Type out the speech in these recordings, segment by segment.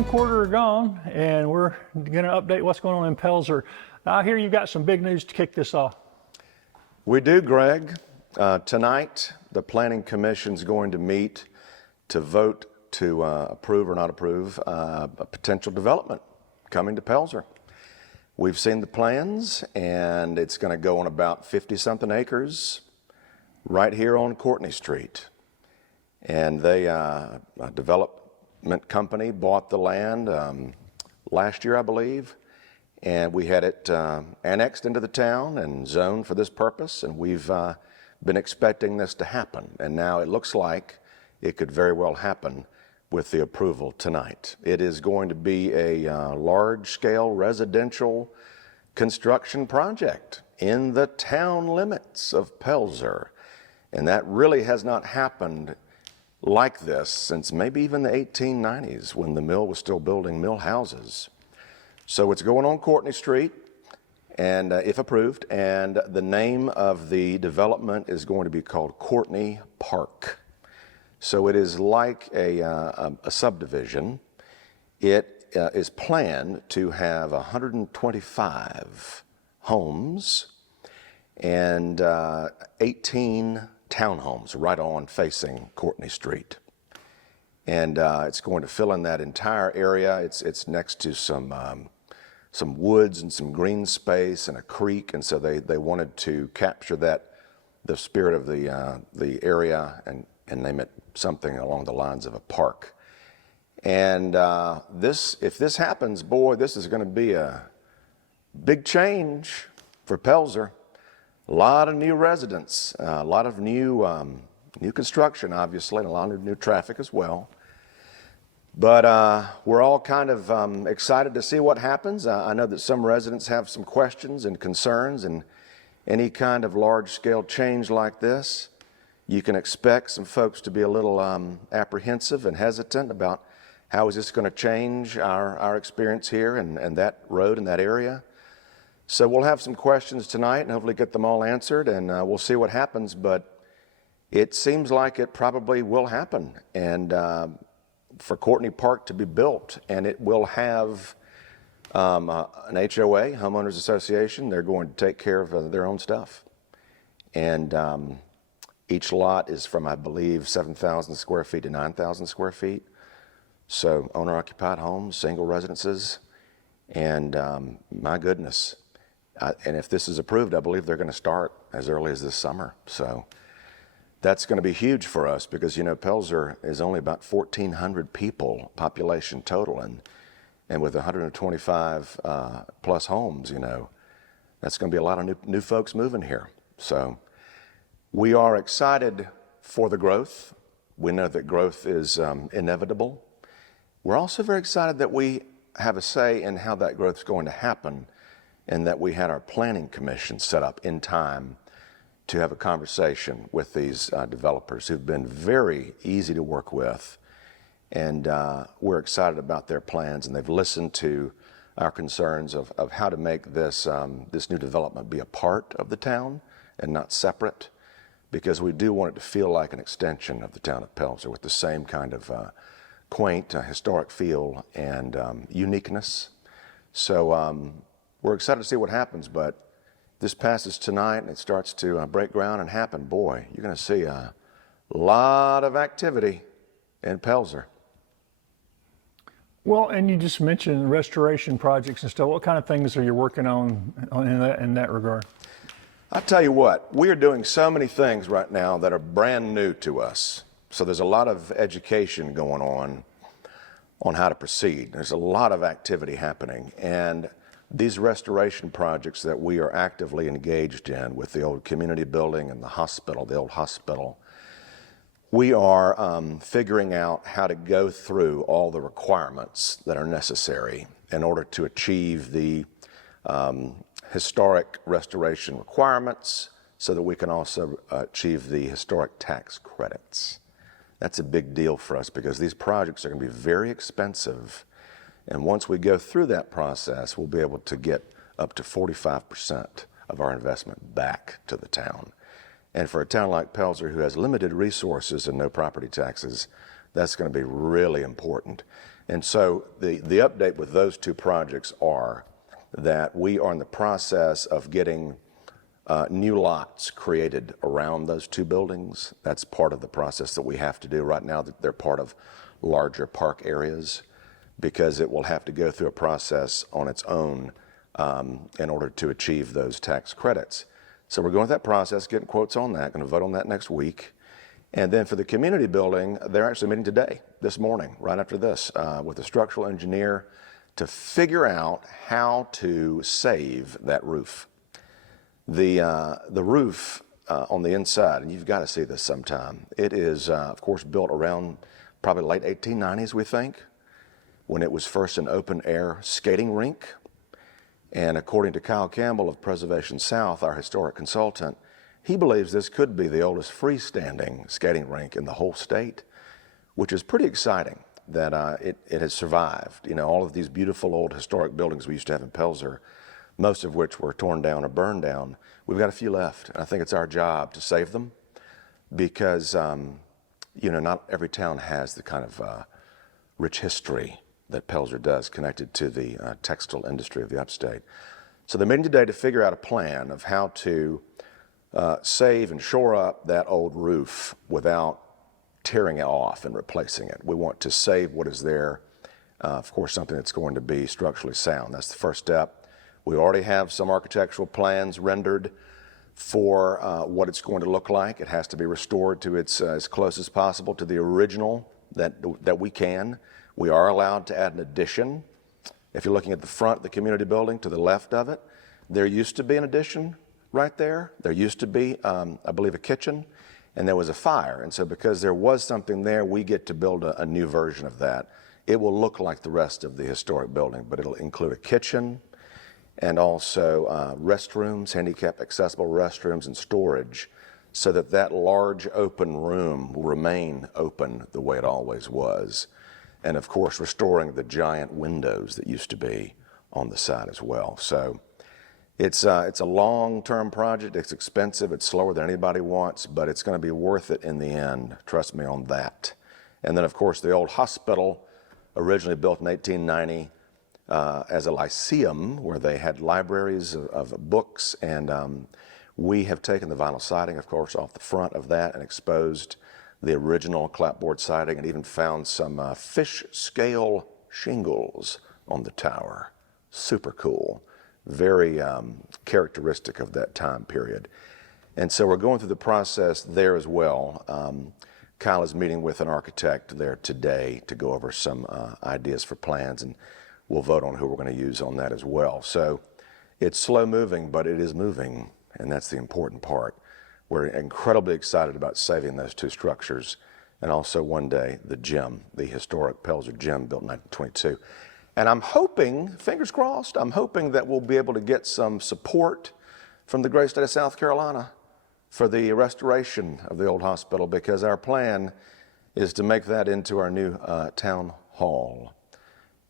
one quarter gone, and we're going to update what's going on in Pelzer. I hear you've got some big news to kick this off. We do, Greg. Tonight, the Planning Commission's going to meet to vote to approve or not approve a potential development coming to Pelzer. We've seen the plans, and it's going to go on about 50-something acres right here on Courtney Street. And they, a development company bought the land last year, I believe, and we had it annexed into the town and zoned for this purpose, and we've been expecting this to happen. And now it looks like it could very well happen with the approval tonight. It is going to be a large-scale residential construction project in the town limits of Pelzer. And that really has not happened like this since maybe even the 1890s when the mill was still building mill houses. So it's going on Courtney Street, and if approved, and the name of the development is going to be called Courtney Park. So it is like a subdivision. It is planned to have 125 homes and 18 townhomes right on facing Courtney Street. And it's going to fill in that entire area. It's next to some woods and some green space and a creek, and so they wanted to capture the spirit of the area and name it something along the lines of a park. And if this happens, boy, this is going to be a big change for Pelzer. A lot of new residents, a lot of new construction, obviously, and a lot of new traffic as well. But we're all kind of excited to see what happens. I know that some residents have some questions and concerns, and any kind of large-scale change like this, you can expect some folks to be a little apprehensive and hesitant about how is this going to change our experience here and that road in that area. So we'll have some questions tonight and hopefully get them all answered, and we'll see what happens. But it seems like it probably will happen, and for Courtney Park to be built, and it will have an HOA, Homeowners Association. They're going to take care of their own stuff. And each lot is from, I believe, 7,000 square feet to 9,000 square feet. So owner-occupied homes, single residences, and my goodness. And if this is approved, I believe they're going to start as early as this summer. So that's going to be huge for us because, you know, Pelzer is only about 1,400 people, population total, and with 125 plus homes, you know, that's going to be a lot of new folks moving here. So we are excited for the growth. We know that growth is inevitable. We're also very excited that we have a say in how that growth is going to happen, and that we had our planning commission set up in time to have a conversation with these developers who've been very easy to work with. And we're excited about their plans, and they've listened to our concerns of how to make this new development be a part of the town and not separate, because we do want it to feel like an extension of the town of Pelzer with the same kind of quaint, historic feel and uniqueness. So we're excited to see what happens, but this passes tonight and it starts to break ground and happen. Boy, you're going to see a lot of activity in Pelzer. Well, and you just mentioned restoration projects and stuff. What kind of things are you working on in that regard? I'll tell you what, we are doing so many things right now that are brand new to us. So there's a lot of education going on how to proceed. There's a lot of activity happening. And these restoration projects that we are actively engaged in with the old community building and the hospital, the old hospital, we are figuring out how to go through all the requirements that are necessary in order to achieve the historic restoration requirements so that we can also achieve the historic tax credits. That's a big deal for us because these projects are going to be very expensive. And once we go through that process, we'll be able to get up to 45% of our investment back to the town. And for a town like Pelzer, who has limited resources and no property taxes, that's going to be really important. And so the update with those two projects are that we are in the process of getting new lots created around those two buildings. That's part of the process that we have to do right now. That they're part of larger park areas, because it will have to go through a process on its own in order to achieve those tax credits. So we're going through that process, getting quotes on that, going to vote on that next week. And then for the community building, they're actually meeting today, this morning, right after this, with a structural engineer to figure out how to save that roof. The roof on the inside, and you've got to see this sometime, it is, of course, built around probably late 1890s, we think, when it was first an open-air skating rink. And according to Kyle Campbell of Preservation South, our historic consultant, he believes this could be the oldest freestanding skating rink in the whole state, which is pretty exciting that it has survived. You know, all of these beautiful old historic buildings we used to have in Pelzer, most of which were torn down or burned down, we've got a few left. And I think it's our job to save them because, you know, not every town has the kind of rich history that Pelzer does connected to the textile industry of the upstate. So they're meeting today to figure out a plan of how to save and shore up that old roof without tearing it off and replacing it. We want to save what is there, of course, something that's going to be structurally sound. That's the first step. We already have some architectural plans rendered for what it's going to look like. It has to be restored to its as close as possible to the original that we can. We are allowed to add an addition. If you're looking at the front of the community building to the left of it, there used to be an addition right there. There used to be, I believe, a kitchen, and there was a fire. And so because there was something there, we get to build a new version of that. It will look like the rest of the historic building, but it'll include a kitchen and also restrooms, handicap accessible restrooms, and storage, so that that large open room will remain open the way it always was. And of course, restoring the giant windows that used to be on the side as well. So it's a long-term project. It's expensive. It's slower than anybody wants, but it's going to be worth it in the end. Trust me on that. And then, of course, the old hospital, originally built in 1890 as a lyceum, where they had libraries of books. And we have taken the vinyl siding, of course, off the front of that and exposed the original clapboard siding, and even found some fish scale shingles on the tower. Super cool. Very characteristic of that time period. And so we're going through the process there as well. Kyle is meeting with an architect there today to go over some ideas for plans, and we'll vote on who we're going to use on that as well. So it's slow moving, but it is moving, and that's the important part. We're incredibly excited about saving those two structures, and also one day the gym, the historic Pelzer gym built in 1922. And I'm hoping, fingers crossed, I'm hoping that we'll be able to get some support from the great state of South Carolina for the restoration of the old hospital, because our plan is to make that into our new town hall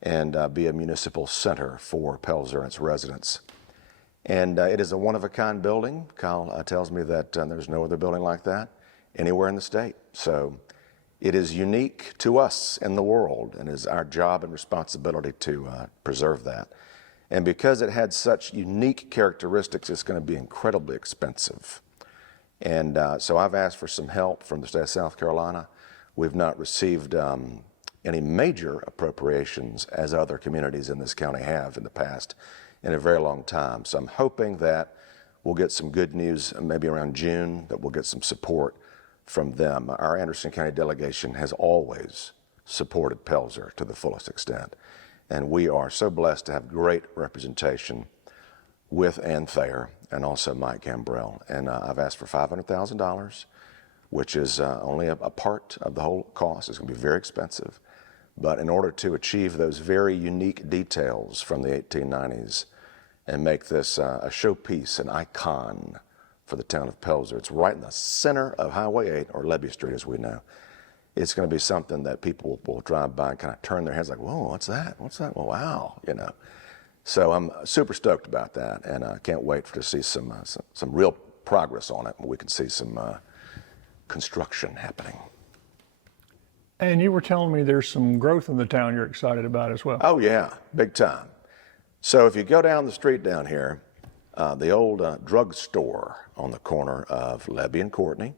and be a municipal center for Pelzer and its residents. And it is a one-of-a-kind building. Kyle tells me that there's no other building like that anywhere in the state. So it is unique to us in the world, and it is our job and responsibility to preserve that. And because it had such unique characteristics, it's going to be incredibly expensive. And so I've asked for some help from the state of South Carolina. We've not received any major appropriations as other communities in this county have in the past in a very long time. So I'm hoping that we'll get some good news maybe around June, that we'll get some support from them. Our Anderson County delegation has always supported Pelzer to the fullest extent. And we are so blessed to have great representation with Ann Thayer and also Mike Gambrell. And I've asked for $500,000, which is only a part of the whole cost. It's going to be very expensive. But in order to achieve those very unique details from the 1890s and make this a showpiece, an icon for the town of Pelzer, it's right in the center of Highway 8, or Levy Street as we know. It's going to be something that people will drive by and kind of turn their heads like, whoa, what's that? What's that? Well, wow, you know. So I'm super stoked about that, and I can't wait to see some real progress on it, and we can see some construction happening. And you were telling me there's some growth in the town you're excited about as well. Oh yeah, big time. So if you go down the street down here, the old drugstore on the corner of Levy and Courtney,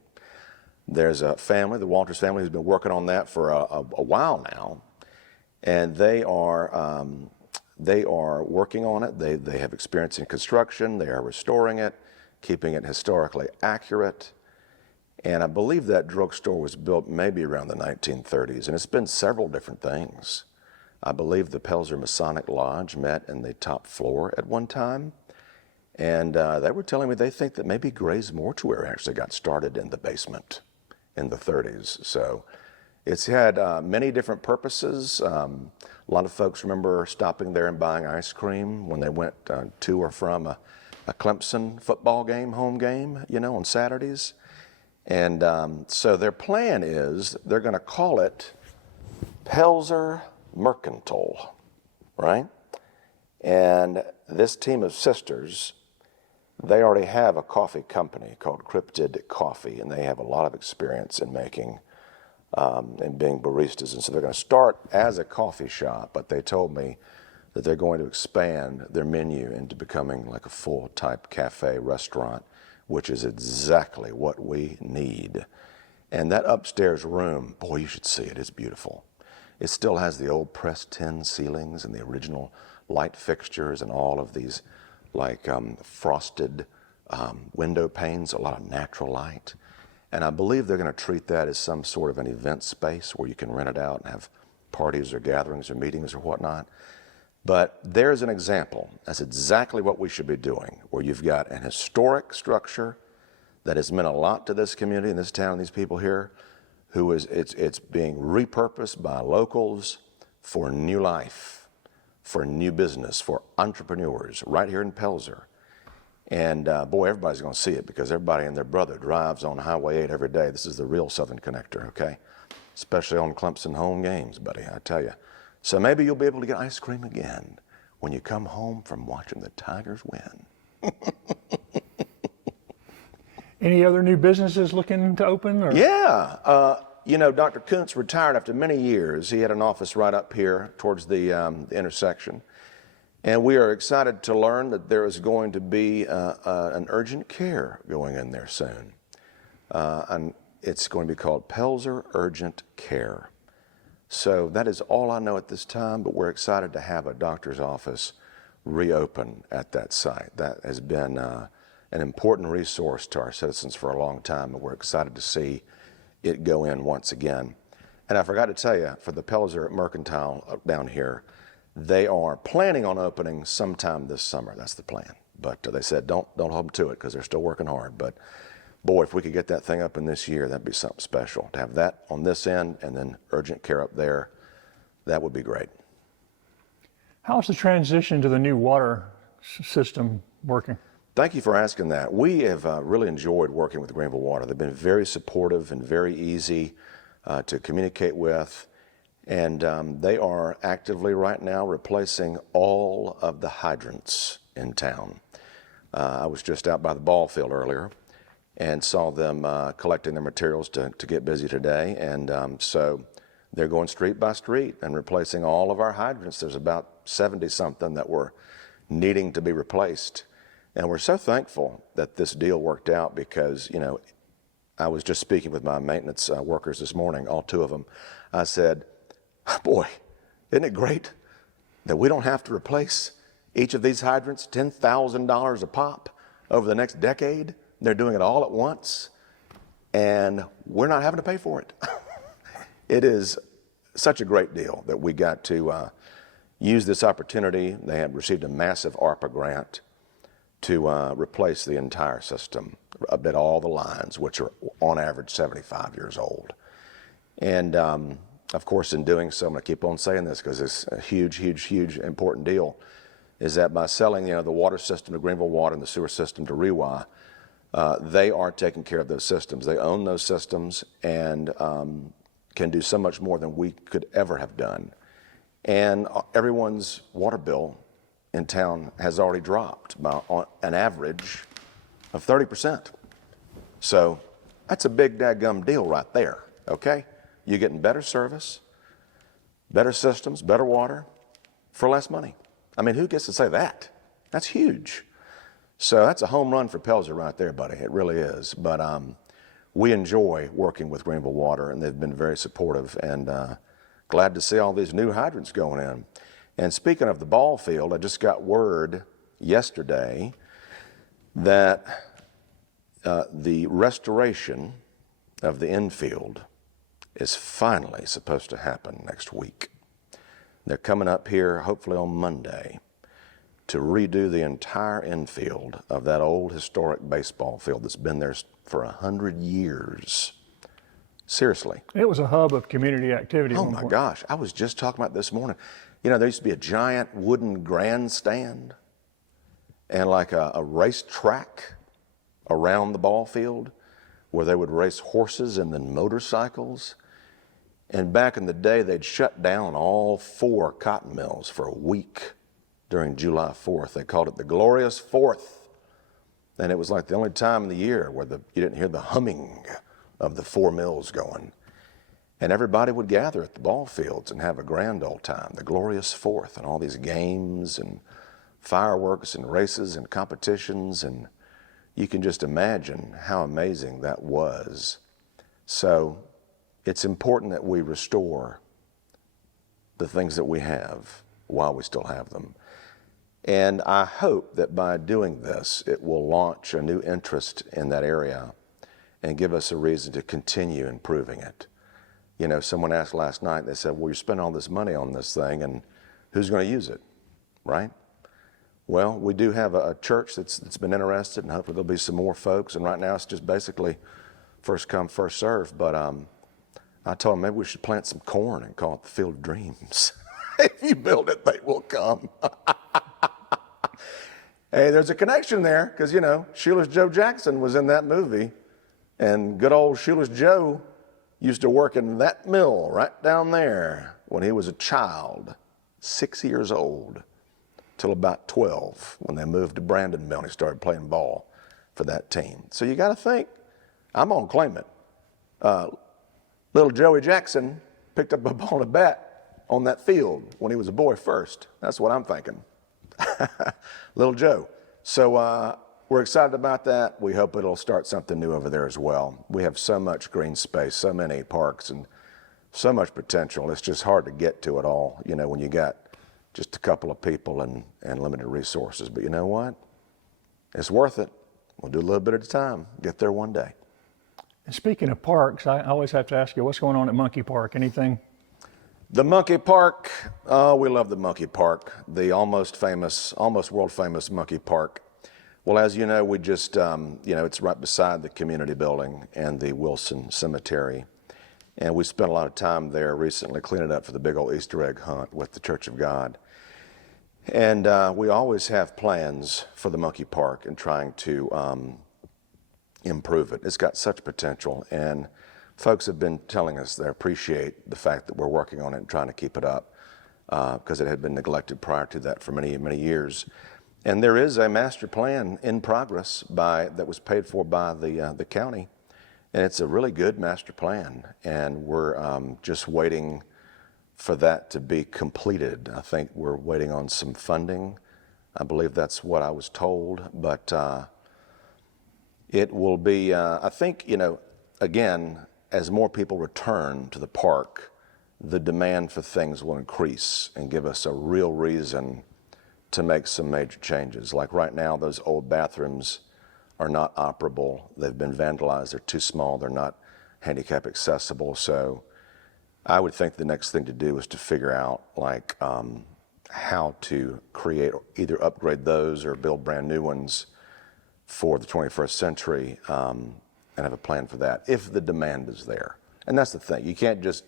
there's a family, the Walters family, who's been working on that for a while now, and they are working on it. They have experience in construction. They are restoring it, keeping it historically accurate. And I believe that drugstore was built maybe around the 1930s, and it's been several different things. I believe the Pelzer Masonic Lodge met in the top floor at one time, and they were telling me they think that maybe Gray's Mortuary actually got started in the basement in the 30s. So it's had many different purposes. A lot of folks remember stopping there and buying ice cream when they went to or from a Clemson football game, home game, on Saturdays. And so their plan is they're going to call it Pelzer Mercantile, right? And this team of sisters, they already have a coffee company called Cryptid Coffee, and they have a lot of experience in making and being baristas. And so they're going to start as a coffee shop, but they told me that they're going to expand their menu into becoming like a full-type cafe restaurant, which is exactly what we need. And that upstairs room, boy, you should see it. It's beautiful. It still has the old pressed tin ceilings and the original light fixtures and all of these like frosted window panes, a lot of natural light. And I believe they're going to treat that as some sort of an event space where you can rent it out and have parties or gatherings or meetings or whatnot. But there's an example. That's exactly what we should be doing, where you've got an historic structure that has meant a lot to this community and this town and these people here, it's being repurposed by locals for new life, for new business, for entrepreneurs right here in Pelzer. And boy, everybody's going to see it because everybody and their brother drives on Highway 8 every day. This is the real Southern Connector, okay? Especially on Clemson home games, buddy, I tell you. So maybe you'll be able to get ice cream again when you come home from watching the Tigers win. Any other new businesses looking to open? Or? Yeah. Dr. Kuntz retired after many years. He had an office right up here towards the intersection. And we are excited to learn that there is going to be an urgent care going in there soon. And it's going to be called Pelzer Urgent Care. So that is all I know at this time, but we're excited to have a doctor's office reopen at that site. That has been an important resource to our citizens for a long time, and we're excited to see it go in once again. And I forgot to tell you, for the Pelzer Mercantile down here, they are planning on opening sometime this summer. That's the plan. But they said don't hold them to it because they're still working hard. But boy, if we could get that thing up in this year, that'd be something special. To have that on this end and then urgent care up there, that would be great. How's the transition to the new water system working? Thank you for asking that. We have really enjoyed working with Greenville Water. They've been very supportive and very easy to communicate with. And they are actively right now replacing all of the hydrants in town. I was just out by the ball field earlier and saw them collecting their materials to get busy today. And so they're going street by street and replacing all of our hydrants. There's about 70-something that were needing to be replaced. And we're so thankful that this deal worked out because, I was just speaking with my maintenance workers this morning, all two of them. I said, boy, isn't it great that we don't have to replace each of these hydrants $10,000 a pop over the next decade? They're doing it all at once, and we're not having to pay for it. It is such a great deal that we got to use this opportunity. They had received a massive ARPA grant to replace the entire system, update all the lines, which are on average 75 years old. And of course, in doing so, I'm going to keep on saying this because it's a huge, huge, huge important deal, is that by selling the water system to Greenville Water and the sewer system to REWA, they are taking care of those systems. They own those systems and can do so much more than we could ever have done. And everyone's water bill in town has already dropped by on an average of 30%. So that's a big dadgum deal right there, okay? you're getting better service, better systems, better water for less money. I mean, who gets to say that? That's huge. So that's a home run for Pelzer right there, buddy. It really is. But we enjoy working with Greenville Water, and they've been very supportive, and glad to see all these new hydrants going in. And speaking of the ball field, I just got word yesterday that the restoration of the infield is finally supposed to happen next week. They're coming up here hopefully on Monday to redo the entire infield of that old historic baseball field that's been there for 100 years. Seriously. It was a hub of community activity. Oh my gosh, I was just talking about this morning. You know, there used to be a giant wooden grandstand and like a race track around the ball field where they would race horses and then motorcycles. And back in the day, they'd shut down all 4 cotton mills for a week during July 4th. They called it the Glorious Fourth. And it was like the only time of the year where you didn't hear the humming of the 4 mills going. And everybody would gather at the ball fields and have a grand old time, the Glorious Fourth, and all these games and fireworks and races and competitions. And you can just imagine how amazing that was. So it's important that we restore the things that we have while we still have them. And I hope that by doing this, it will launch a new interest in that area and give us a reason to continue improving it. You know, someone asked last night, they said, well, you spend all this money on this thing, and who's going to use it, right? Well, we do have a church that's been interested, and hopefully there'll be some more folks. And right now it's just basically first come, first serve. But I told them maybe we should plant some corn and call it the Field of Dreams. If you build it, they will come. Hey, there's a connection there because, you know, Shoeless Joe Jackson was in that movie. And good old Shoeless Joe used to work in that mill right down there when he was a child, 6 years old, till about 12 when they moved to Brandon Mill and he started playing ball for that team. So you got to think, I'm going to claim it. Little Joey Jackson picked up a ball and a bat on that field when he was a boy first. That's what I'm thinking. Little Joe. So we're excited about that. We hope it'll start something new over there as well. We have so much green space, so many parks, and so much potential. It's just hard to get to it all, you know, when you got just a couple of people and limited resources. But you know what? It's worth it. We'll do a little bit at a time. Get there one day. And speaking of parks, I always have to ask you, what's going on at Monkey Park? Anything? The Monkey Park, we love the Monkey Park, the almost world famous Monkey Park. Well, as you know, we just, you know, it's right beside the community building and the Wilson Cemetery. And we spent a lot of time there recently cleaning up for the big old Easter egg hunt with the Church of God. And we always have plans for the Monkey Park and trying to improve it. It's got such potential, and folks have been telling us they appreciate the fact that we're working on it and trying to keep it up because it had been neglected prior to that for many, many years. And there is a master plan in progress that was paid for by the county, and it's a really good master plan. And we're just waiting for that to be completed. I think we're waiting on some funding. I believe that's what I was told, but it will be, I think, you know, again, as more people return to the park, the demand for things will increase and give us a real reason to make some major changes. Like right now, those old bathrooms are not operable. They've been vandalized. They're too small. They're not handicap accessible. So I would think the next thing to do is to figure out like how to create, either upgrade those or build brand new ones for the 21st century and have a plan for that if the demand is there. And that's the thing. You can't just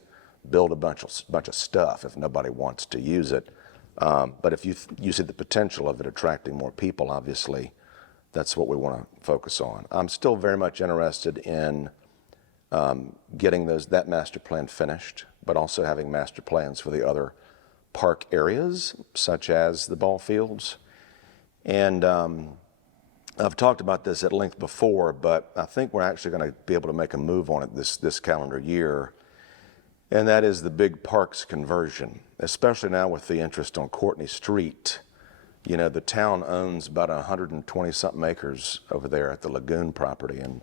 build a bunch of stuff if nobody wants to use it. But if you see the potential of it attracting more people, obviously, that's what we want to focus on. I'm still very much interested in getting that master plan finished, but also having master plans for the other park areas, such as the ball fields. And I've talked about this at length before, but I think we're actually going to be able to make a move on it this calendar year. and that is the big parks conversion, especially now with the interest on Courtney Street. You know, the town owns about 120-something acres over there at the Lagoon property, and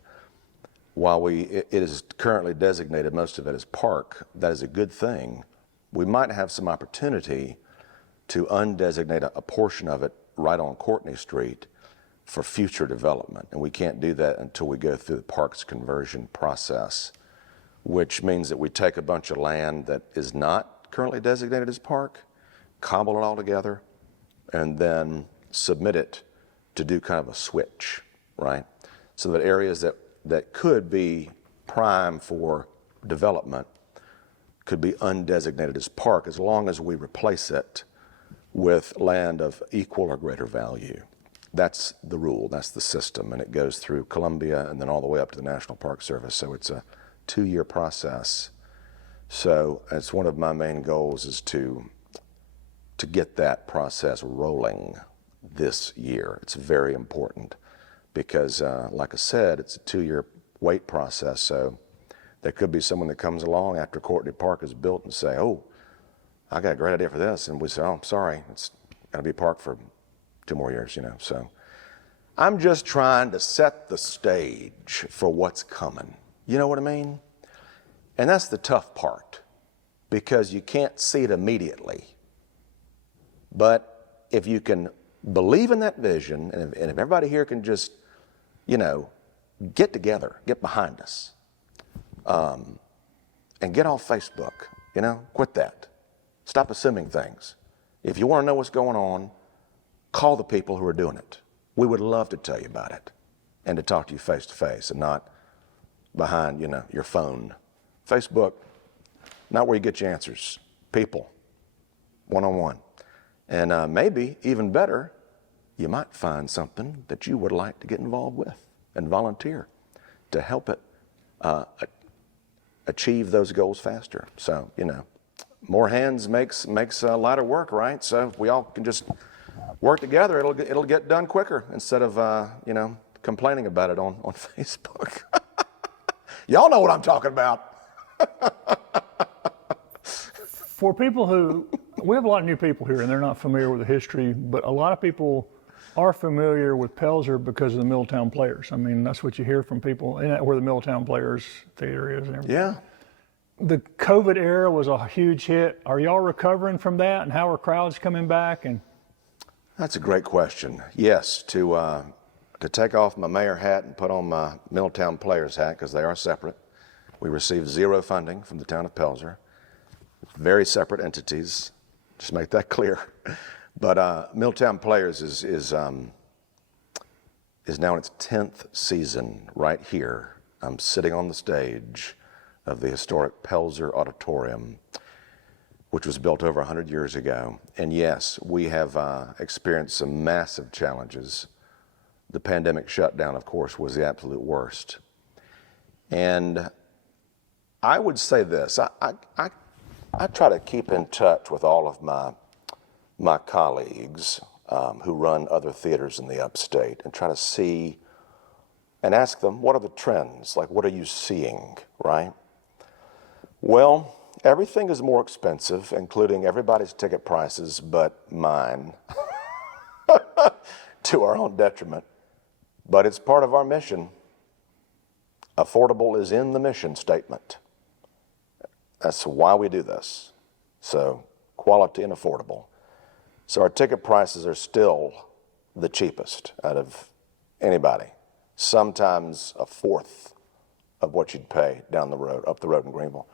while it is currently designated, most of it as park, that is a good thing. We might have some opportunity to undesignate a portion of it right on Courtney Street for future development, and we can't do that until we go through the parks conversion process, which means that we take a bunch of land that is not currently designated as park, cobble it all together, and then submit it to do kind of a switch, right? So that areas that could be prime for development could be undesignated as park as long as we replace it with land of equal or greater value. That's the rule, that's the system, and it goes through Columbia and then all the way up to the National Park Service. So it's a 2-year process. So it's one of my main goals is to get that process rolling this year. It's very important because, like I said, it's a 2-year wait process. So there could be someone that comes along after Courtney Park is built and say, oh, I got a great idea for this. And we say, oh, I'm sorry, it's got to be parked for 2 more years, you know. So I'm just trying to set the stage for what's coming. You know what I mean? And that's the tough part because you can't see it immediately. But if you can believe in that vision, and if everybody here can just, you know, get together, get behind us, and get off Facebook, you know, quit that. Stop assuming things. If you want to know what's going on, call the people who are doing it. We would love to tell you about it and to talk to you face to face and not behind, you know, your phone. Facebook, not where you get your answers. People, one-on-one. And maybe even better, you might find something that you would like to get involved with and volunteer to help it achieve those goals faster. So, you know, more hands makes lighter work, right? So if we all can just work together, it'll get done quicker instead of you know, complaining about it on Facebook. Y'all know what I'm talking about. For people who, we have a lot of new people here and they're not familiar with the history, but a lot of people are familiar with Pelzer because of the Midtown Players. I mean, that's what you hear from people, and where the Midtown Players theater is and everything. Yeah. The COVID era was a huge hit. Are y'all recovering from that, and how are crowds coming back? And That's a great question. Yes, to take off my mayor hat and put on my Midtown Players hat, because they are separate. We received 0 funding from the town of Pelzer. Very separate entities, just make that clear. But Midtown Players is now in its 10th season right here. I'm sitting on the stage of the historic Pelzer Auditorium, which was built over 100 years ago. And yes, we have experienced some massive challenges. The pandemic shutdown, of course, was the absolute worst. And I would say this, I try to keep in touch with all of my colleagues who run other theaters in the upstate and try to see and ask them, what are the trends? Like, what are you seeing, right? Well, everything is more expensive, including everybody's ticket prices but mine, to our own detriment. But it's part of our mission. Affordable is in the mission statement. That's why we do this. So, quality and affordable. So our ticket prices are still the cheapest out of anybody. Sometimes a fourth of what you'd pay down the road, up the road in Greenville.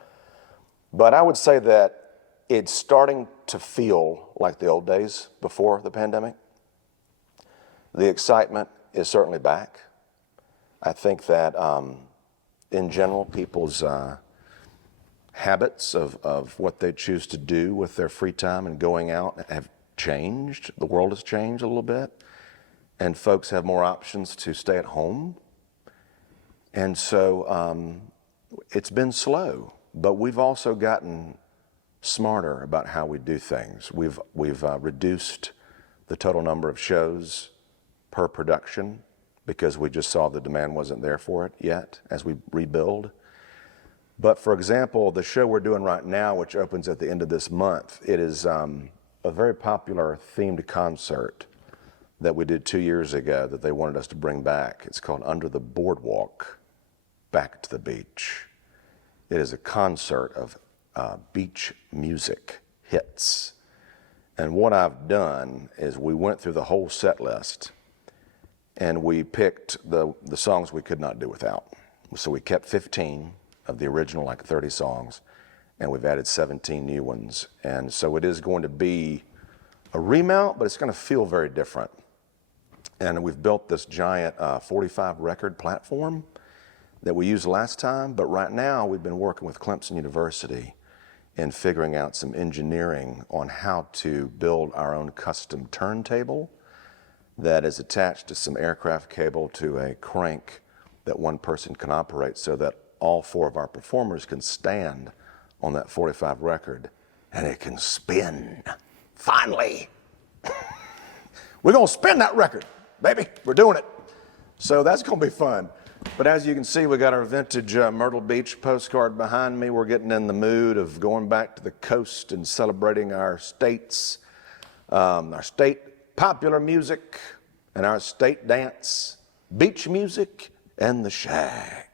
But I would say that it's starting to feel like the old days before the pandemic. The excitement is certainly back. I think that in general, people's habits of what they choose to do with their free time and going out have changed. The world has changed a little bit, and folks have more options to stay at home. And so it's been slow, but we've also gotten smarter about how we do things. We've reduced the total number of shows per production because we just saw the demand wasn't there for it yet as we rebuild. But for example, the show we're doing right now, which opens at the end of this month, it is a very popular themed concert that we did 2 years ago that they wanted us to bring back. It's called Under the Boardwalk, Back to the Beach. It is a concert of beach music hits. And what I've done is we went through the whole set list and we picked the songs we could not do without. So we kept 15 of the original, like 30 songs, and we've added 17 new ones. And so it is going to be a remount, but it's going to feel very different. And we've built this giant 45 record platform that we used last time, but right now we've been working with Clemson University in figuring out some engineering on how to build our own custom turntable that is attached to some aircraft cable to a crank that one person can operate so that all 4 of our performers can stand on that 45 record and it can spin. Finally! We're gonna spin that record, baby. We're doing it. So that's gonna be fun. But as you can see, we got our vintage Myrtle Beach postcard behind me. We're getting in the mood of going back to the coast and celebrating our state popular music and our state dance, beach music, and the shag.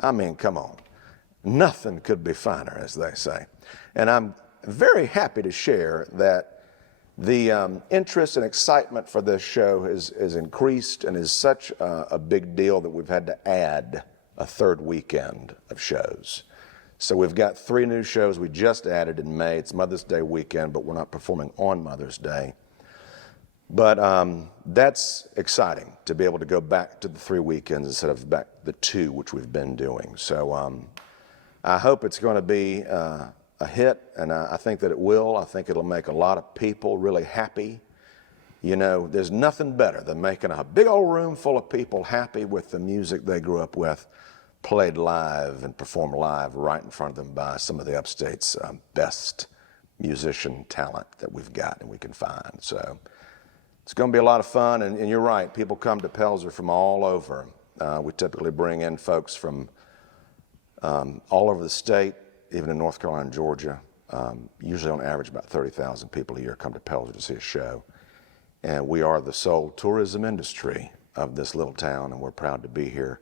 I mean, come on. Nothing could be finer, as they say. And I'm very happy to share that the interest and excitement for this show is increased and is such a big deal that we've had to add a 3rd weekend of shows. So we've got 3 new shows we just added in May. It's Mother's Day weekend, but we're not performing on Mother's Day. But that's exciting to be able to go back to the 3 weekends instead of back the 2, which we've been doing. So I hope it's going to be a hit, and I think that it will. I think it'll make a lot of people really happy. You know, there's nothing better than making a big old room full of people happy with the music they grew up with, played live and performed live right in front of them by some of the upstate's best musician talent that we've got and we can find. So it's going to be a lot of fun, and you're right, people come to Pelzer from all over. We typically bring in folks from all over the state, even in North Carolina and Georgia. Usually on average about 30,000 people a year come to Pelzer to see a show. And we are the sole tourism industry of this little town, and we're proud to be here.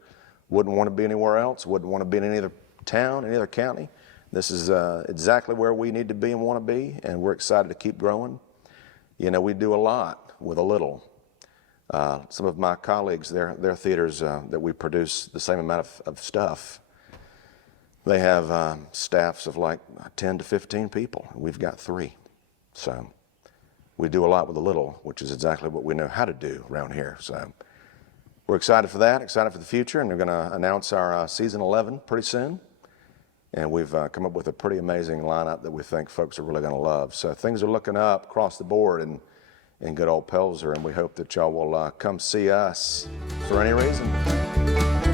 Wouldn't want to be anywhere else, wouldn't want to be in any other town, any other county. This is exactly where we need to be and want to be, and we're excited to keep growing. You know, we do a lot with a little. Some of my colleagues, their theaters that we produce the same amount of stuff, they have staffs of like 10 to 15 people. We've got 3. So we do a lot with a little, which is exactly what we know how to do around here. So we're excited for that, excited for the future, and we're going to announce our season 11 pretty soon. And we've come up with a pretty amazing lineup that we think folks are really going to love. So things are looking up across the board in good old Pelzer, and we hope that y'all will come see us for any reason.